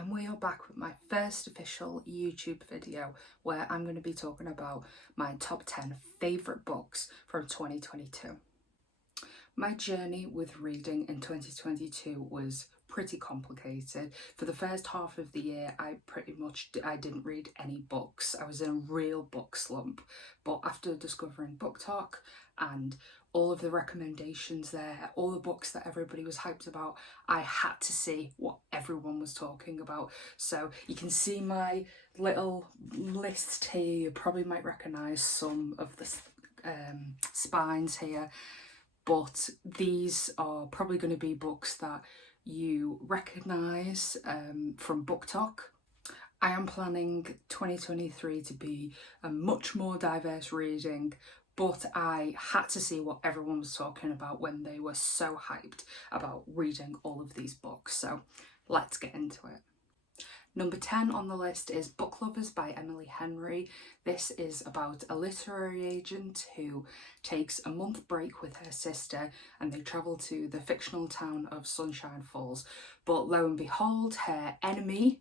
and we are back with my first official YouTube video where I'm going to be talking about my top 10 favourite books from 2022. My journey with reading in 2022 was pretty complicated. For the first half of the year, I didn't read any books. I was in a real book slump. But after discovering Book Talk and all of the recommendations there, all the books that everybody was hyped about, I had to see what everyone was talking about. So you can see my little list here. You probably might recognise some of the spines here, but these are probably going to be books that you recognise from Book Talk. I am planning 2023 to be a much more diverse reading, but I had to see what everyone was talking about when they were so hyped about reading all of these books. So let's get into it. Number 10 on the list is Book Lovers by Emily Henry. This is about a literary agent who takes a month break with her sister and they travel to the fictional town of Sunshine Falls. But lo and behold, her enemy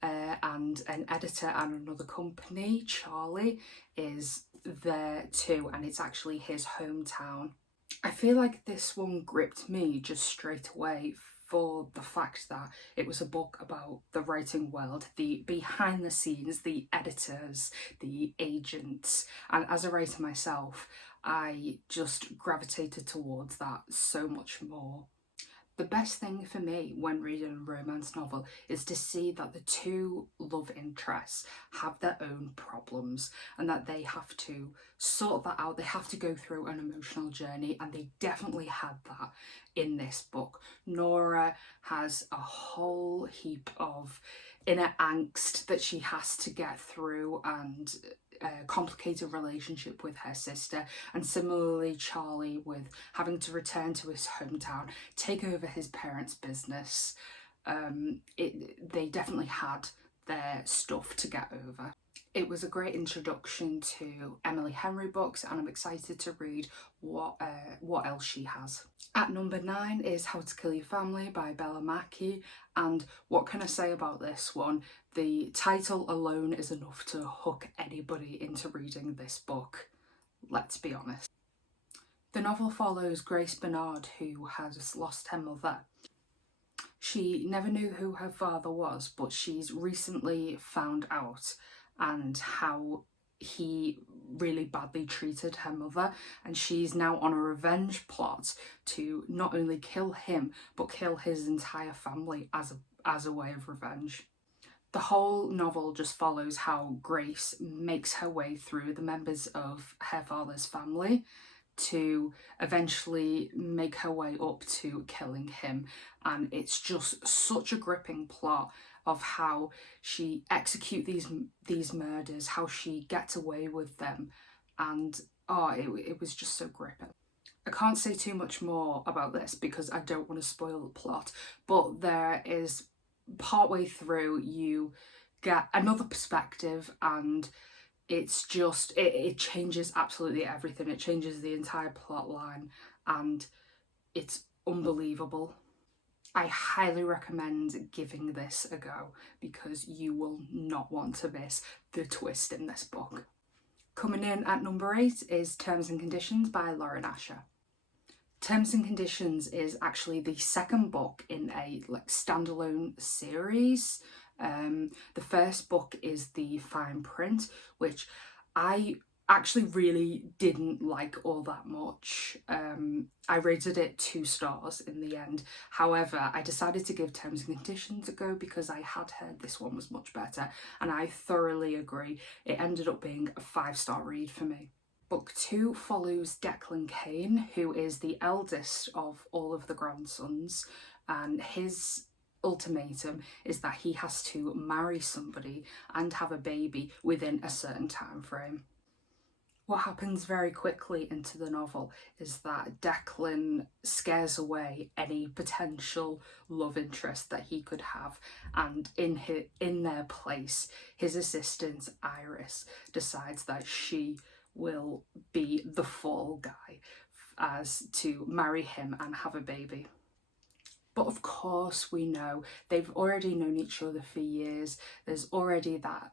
and an editor at another company, Charlie, is there too, and it's actually his hometown. I feel like this one gripped me just straight away for the fact that it was a book about the writing world, the behind the scenes, the editors, the agents, and as a writer myself, I just gravitated towards that so much more. The best thing for me when reading a romance novel is to see that the two love interests have their own problems and that they have to sort that out. They have to go through an emotional journey, and they definitely had that in this book. Nora has a whole heap of inner angst that she has to get through, and a complicated relationship with her sister, and similarly Charlie with having to return to his hometown, take over his parents' business. They definitely had their stuff to get over. It was a great introduction to Emily Henry books, and I'm excited to read what else she has. At number 9 is How to Kill Your Family by Mackie, and what can I say about this one? The title alone is enough to hook anybody into reading this book, let's be honest. The novel follows Grace Bernard, who has lost her mother. She never knew who her father was, but she's recently found out, and how he really badly treated her mother, and she's now on a revenge plot to not only kill him but kill his entire family as a way of revenge. The whole novel just follows how Grace makes her way through the members of her father's family to eventually make her way up to killing him, and it's just such a gripping plot of how she executes these murders, how she gets away with them, and it was just so gripping. I can't say too much more about this because I don't want to spoil the plot, but there is partway through you get another perspective, and it's just it changes absolutely everything. It changes the entire plot line, and it's unbelievable. I highly recommend giving this a go because you will not want to miss the twist in this book. Coming in at number 8 is Terms and Conditions by Lauren Asher. Terms and Conditions is actually the second book in a standalone series. The first book is The Fine Print, which I actually really didn't like all that much. I rated it 2 stars in the end. However, I decided to give Terms and Conditions a go because I had heard this one was much better, and I thoroughly agree. It ended up being a 5-star read for me. Book 2 follows Declan Kane, who is the eldest of all of the grandsons, and his ultimatum is that he has to marry somebody and have a baby within a certain time frame. What happens very quickly into the novel is that Declan scares away any potential love interest that he could have, and in their place, his assistant Iris decides that she will be the fall guy as to marry him and have a baby. But of course we know they've already known each other for years. There's already that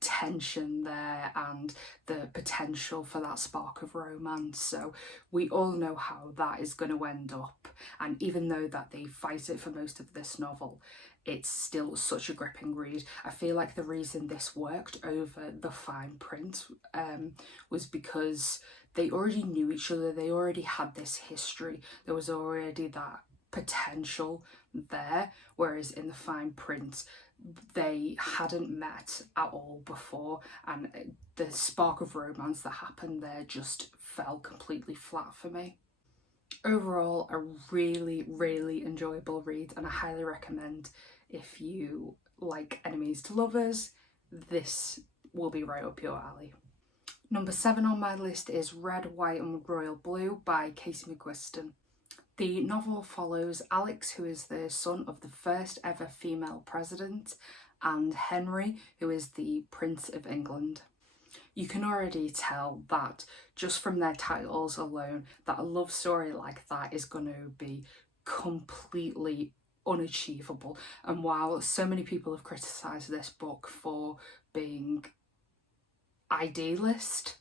tension there and the potential for that spark of romance, so we all know how that is going to end up. And even though that they fight it for most of this novel, it's still such a gripping read. I feel like the reason this worked over the fine print was because they already knew each other, they already had this history, there was already that potential there, whereas in the fine print they hadn't met at all before, and the spark of romance that happened there just fell completely flat for me. Overall, a really enjoyable read, and I highly recommend if you like enemies to lovers, this will be right up your alley. Number 7 on my list is Red, White and Royal Blue by Casey McQuiston. The novel follows Alex, who is the son of the first ever female president, and Henry, who is the Prince of England. You can already tell that just from their titles alone that a love story like that is going to be completely unachievable. And while so many people have criticised this book for being idealist,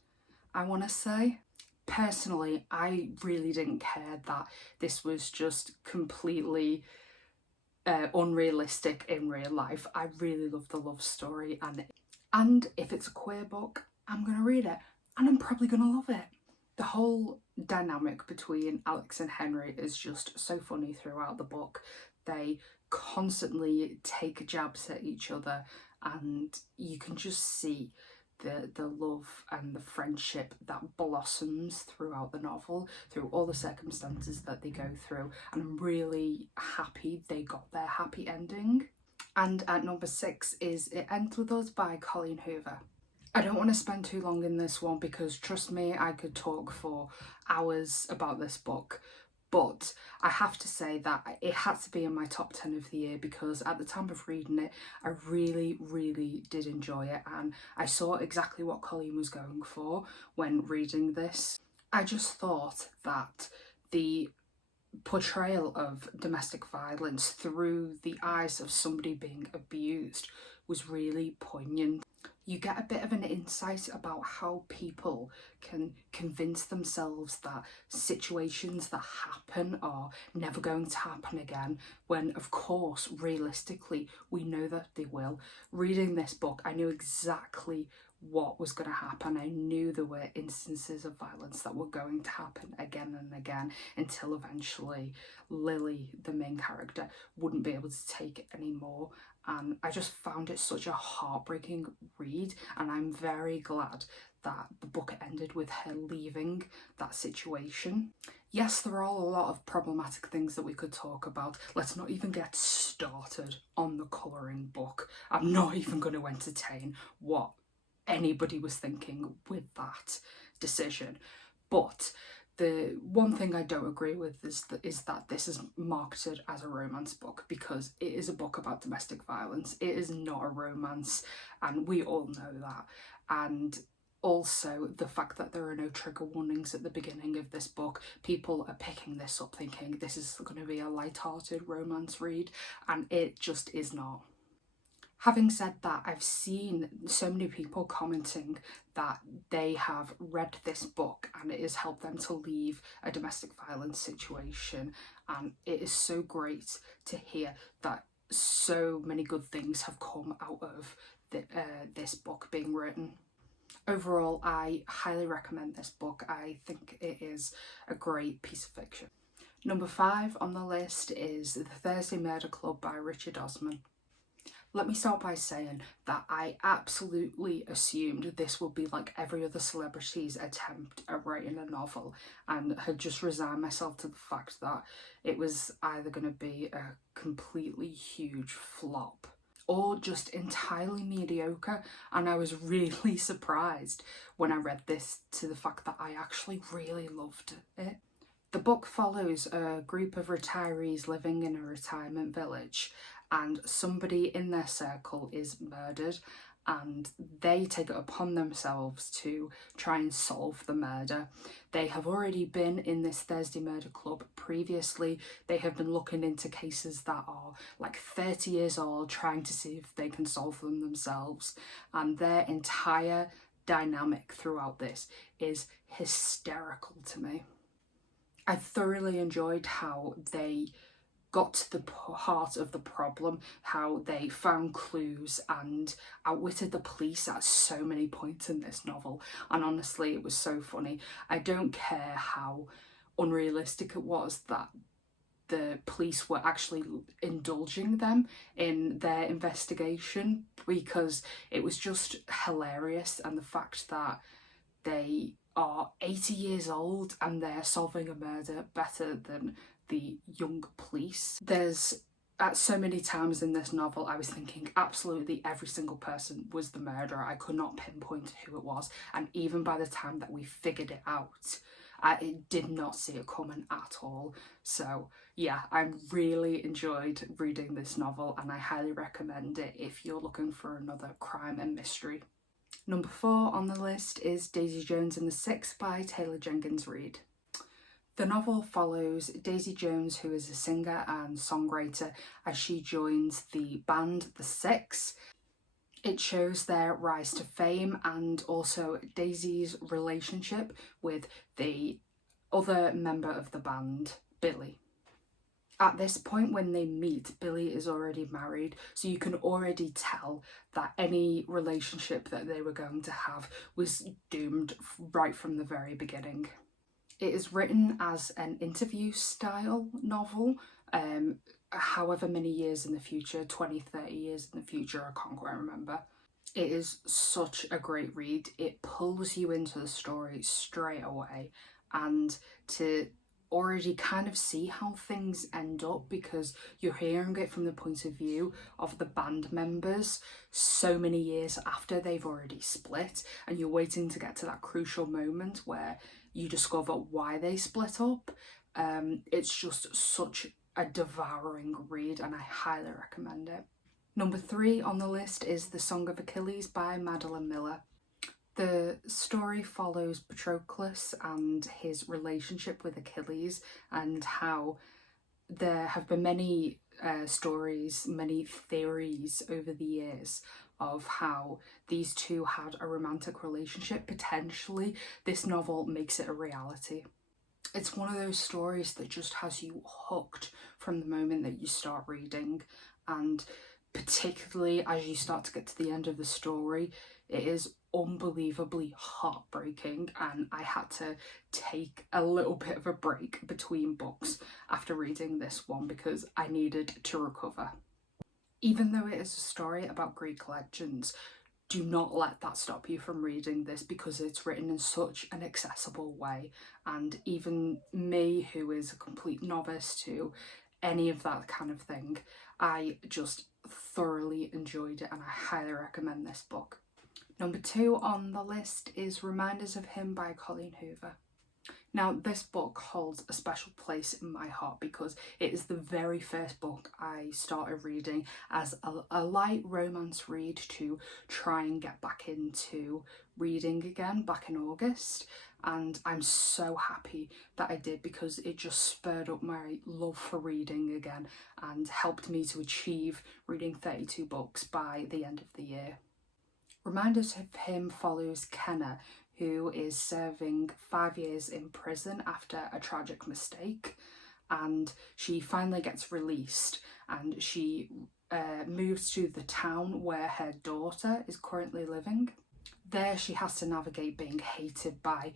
I want to say, personally, I really didn't care that this was just completely unrealistic in real life. I really love the love story, and if it's a queer book, I'm going to read it and I'm probably going to love it. The whole dynamic between Alex and Henry is just so funny throughout the book. They constantly take jabs at each other, and you can just see the love and the friendship that blossoms throughout the novel, through all the circumstances that they go through, and I'm really happy they got their happy ending. And at number 6 is It Ends With Us by Colleen Hoover. I don't want to spend too long in this one because trust me, I could talk for hours about this book, but I have to say that it had to be in my top 10 of the year because at the time of reading it, I really did enjoy it, and I saw exactly what Colleen was going for when reading this. I just thought that the portrayal of domestic violence through the eyes of somebody being abused was really poignant. You get a bit of an insight about how people can convince themselves that situations that happen are never going to happen again, when of course realistically we know that they will. Reading this book, I knew exactly what was going to happen. I knew there were instances of violence that were going to happen again and again until eventually Lily, the main character, wouldn't be able to take it anymore. And I just found it such a heartbreaking read, and I'm very glad that the book ended with her leaving that situation. Yes, there are a lot of problematic things that we could talk about. Let's not even get started on the colouring book. I'm not even going to entertain what anybody was thinking with that decision. But the one thing I don't agree with is that this is marketed as a romance book, because it is a book about domestic violence. It is not a romance, and we all know that. And also the fact that there are no trigger warnings at the beginning of this book. People are picking this up thinking this is going to be a light-hearted romance read, and it just is not. Having said that, I've seen so many people commenting that they have read this book and it has helped them to leave a domestic violence situation, and it is so great to hear that so many good things have come out of this book being written. Overall, I highly recommend this book. I think it is a great piece of fiction. Number 5 on the list is The Thursday Murder Club by Richard Osman. Let me start by saying that I absolutely assumed this would be like every other celebrity's attempt at writing a novel, and had just resigned myself to the fact that it was either going to be a completely huge flop or just entirely mediocre, and I was really surprised when I read this to the fact that I actually really loved it. The book follows a group of retirees living in a retirement village, and somebody in their circle is murdered, and they take it upon themselves to try and solve the murder. They have already been in this Thursday Murder Club previously. They have been looking into cases that are like 30 years old, trying to see if they can solve them themselves, and their entire dynamic throughout this is hysterical to me. I thoroughly enjoyed how they got to the heart of the problem, how they found clues and outwitted the police at so many points in this novel, and honestly it was so funny. I don't care how unrealistic it was that the police were actually indulging them in their investigation, because it was just hilarious, and the fact that they are 80 years old and they're solving a murder better than the young police. There's at so many times in this novel I was thinking absolutely every single person was the murderer. I could not pinpoint who it was, and even by the time that we figured it out, I did not see it coming at all. So yeah, I really enjoyed reading this novel, and I highly recommend it if you're looking for another crime and mystery. Number 4 on the list is Daisy Jones and the Six by Taylor Jenkins Reid. The novel follows Daisy Jones, who is a singer and songwriter, as she joins the band The Six. It shows their rise to fame and also Daisy's relationship with the other member of the band, Billy. At this point when they meet, Billy is already married, so you can already tell that any relationship that they were going to have was doomed right from the very beginning. It is written as an interview style novel, however many years in the future, 20, 30 years in the future, I can't quite remember. It is such a great read. It pulls you into the story straight away, and to already kind of see how things end up, because you're hearing it from the point of view of the band members so many years after they've already split, and you're waiting to get to that crucial moment where you discover why they split up. It's just such a devouring read, and I highly recommend it. Number 3 on the list is The Song of Achilles by Madeline Miller. The story follows Patroclus and his relationship with Achilles, and how there have been many stories, many theories over the years of how these two had a romantic relationship, potentially. This novel makes it a reality. It's one of those stories that just has you hooked from the moment that you start reading, and particularly as you start to get to the end of the story, it is unbelievably heartbreaking, and I had to take a little bit of a break between books after reading this one because I needed to recover. Even though it is a story about Greek legends, do not let that stop you from reading this, because it's written in such an accessible way, and even me, who is a complete novice to any of that kind of thing, I just thoroughly enjoyed it, and I highly recommend this book. Number 2 on the list is Reminders of Him by Colleen Hoover. Now, this book holds a special place in my heart because it is the very first book I started reading as a light romance read to try and get back into reading again back in August. And I'm so happy that I did, because it just spurred up my love for reading again and helped me to achieve reading 32 books by the end of the year. Reminders of Him follows Kenna, who is serving 5 years in prison after a tragic mistake, and she finally gets released, and she moves to the town where her daughter is currently living. There she has to navigate being hated by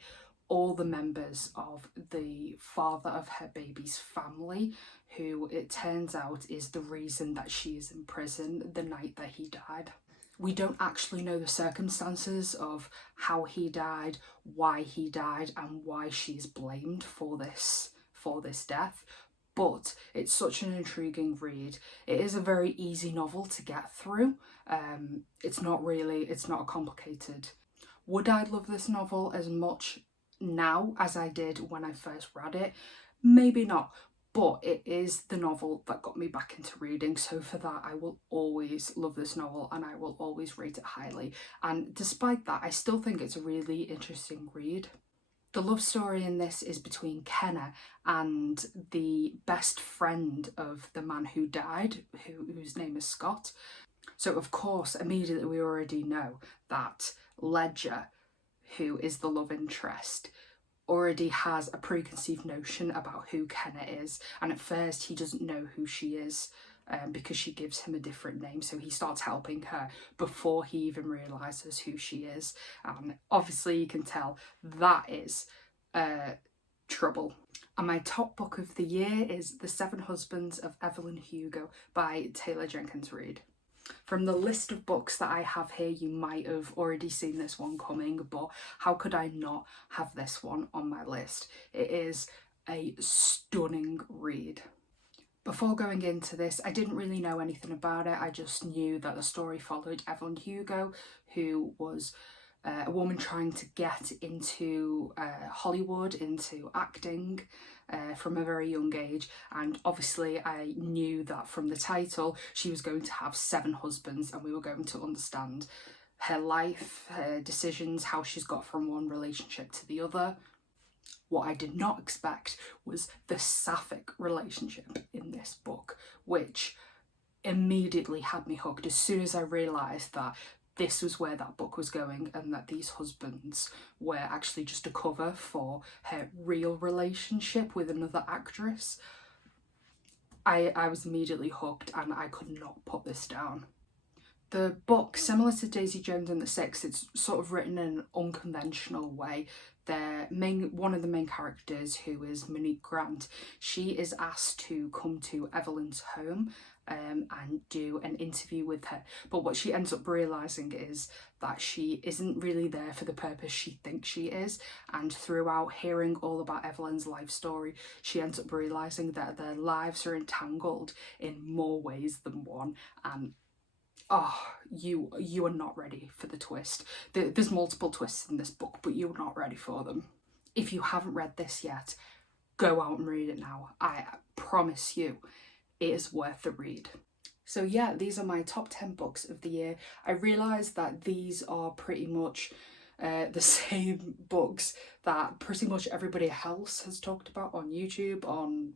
all the members of the father of her baby's family, who it turns out is the reason that she is in prison the night that he died. We don't actually know the circumstances of how he died, why he died, and why she's blamed for this death, but it's such an intriguing read. It is a very easy novel to get through. It's not complicated. Would I love this novel as much now as I did when I first read it? Maybe not, but it is the novel that got me back into reading, so for that I will always love this novel and I will always rate it highly. And despite that, I still think it's a really interesting read. The love story in this is between Kenna and the best friend of the man who died, whose name is Scott. So of course, immediately we already know that Ledger, who is the love interest, already has a preconceived notion about who Kenna is, and at first he doesn't know who she is because she gives him a different name, so he starts helping her before he even realises who she is, and obviously you can tell that is trouble. And my top book of the year is The Seven Husbands of Evelyn Hugo by Taylor Jenkins Reid. From the list of books that I have here, you might have already seen this one coming, but how could I not have this one on my list? It is a stunning read. Before going into this, I didn't really know anything about it. I just knew that the story followed Evelyn Hugo, who was a woman trying to get into Hollywood, into acting, from a very young age, and obviously I knew that from the title she was going to have 7 husbands, and we were going to understand her life, her decisions, how she's got from one relationship to the other. What I did not expect was the sapphic relationship in this book, which immediately had me hooked as soon as I realised that this was where that book was going and that these husbands were actually just a cover for her real relationship with another actress. I was immediately hooked and I could not put this down. The book, similar to Daisy Jones and the Six, it's sort of written in an unconventional way. One of the main characters, who is Monique Grant, she is asked to come to Evelyn's home and do an interview with her, but what she ends up realising is that she isn't really there for the purpose she thinks she is, and throughout hearing all about Evelyn's life story, she ends up realising that their lives are entangled in more ways than one, and you are not ready for the twist. There's multiple twists in this book, but you're not ready for them. If you haven't read this yet, go out and read it now. I promise you, it is worth the read. So yeah, these are my top 10 books of the year. I realise that these are pretty much the same books that pretty much everybody else has talked about on YouTube, on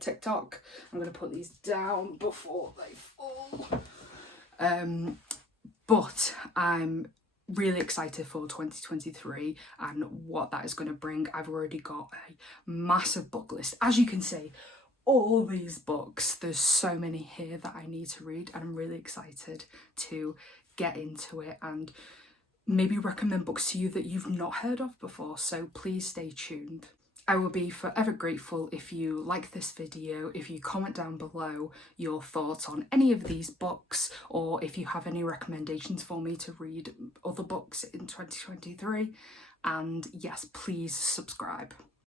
TikTok. I'm going to put these down before they fall. But I'm really excited for 2023 and what that is going to bring. I've already got a massive book list. As you can see, all these books, there's so many here that I need to read, and I'm really excited to get into it and maybe recommend books to you that you've not heard of before, so please stay tuned. I will be forever grateful if you like this video, if you comment down below your thoughts on any of these books, or if you have any recommendations for me to read other books in 2023. And yes, please subscribe.